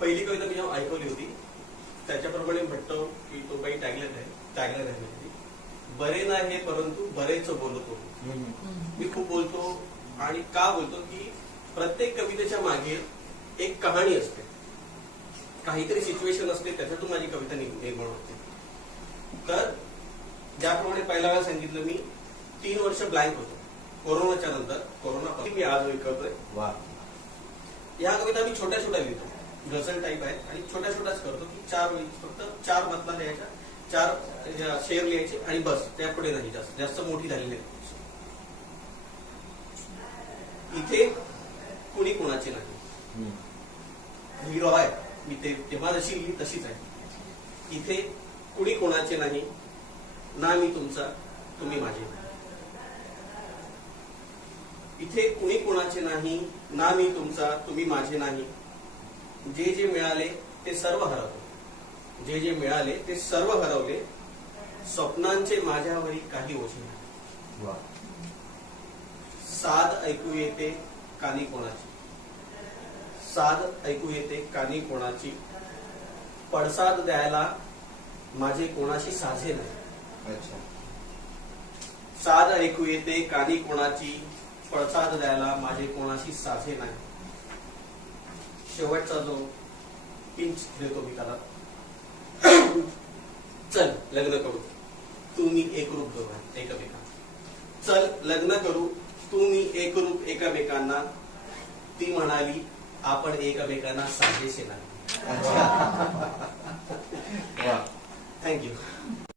पहिली कविता मी ऐकवली होती त्याच्याप्रमाणे म्हणतो की तो काही टॅगलेट आहे टॅगलेट आहे म्हणजे बरे नाही परंतु बरेच बोलतो. मी खूप बोलतो आणि का बोलतो की प्रत्येक कवितेच्या मागे एक कहाणी असते. काहीतरी सिच्युएशन असते त्याच्यातून माझी कविता निर्माण होते. तर ज्याप्रमाणे पहिल्या वेळा सांगितलं मी तीन वर्ष ब्लँक होतो. कोरोनाच्या नंतर. मी आज ऐकवतोय वा. या कविता मी छोट्या छोट्या लिहितो. गझल टाईप आहे. आणि छोट्या छोट्याच करतो की चार वेळी. फक्त चार मतला लिहायच्या चार शेर लिहायचे आणि बस. त्यापुढे नाही जास्त. जास्त मोठी झालेली नाही इथे कुणी कोणाचे नाही. हिरो आहे. मी ते तेव्हा जशी लिहिली तशीच आहे. इथे कुणी कोणाचे नाही. ना मी तुमचा तुम्ही माझे. इथे कुणी कोणाचे नाही ना मी तुमचा तुम्ही माझे नाही. जे जे मिळाले ते सर्व हरवले. जे जे मिळाले ते सर्व हरवले. स्वप्नांचे माझ्यावरी काही ओझे नाही. साद ऐकू येते कानी कोणाची. साद ऐकू येते कानी कोणाची. पडसाद द्यायला माझे कोणाशी साझे नाही. अच्छा. साद ऐकू येते कानी कोणाची. पडसाद द्यायला माझे कोणाशी साझे नाही. शेवटचा जो पिंच देतो मी त्याला. चल लग्न करू. तू मी एकरूप दोघं एकमेकांना. चल लग्न करू. तू मी एकरूप एकमेकांना. ती म्हणाली आपण एकमेकांना साजेसे नाही.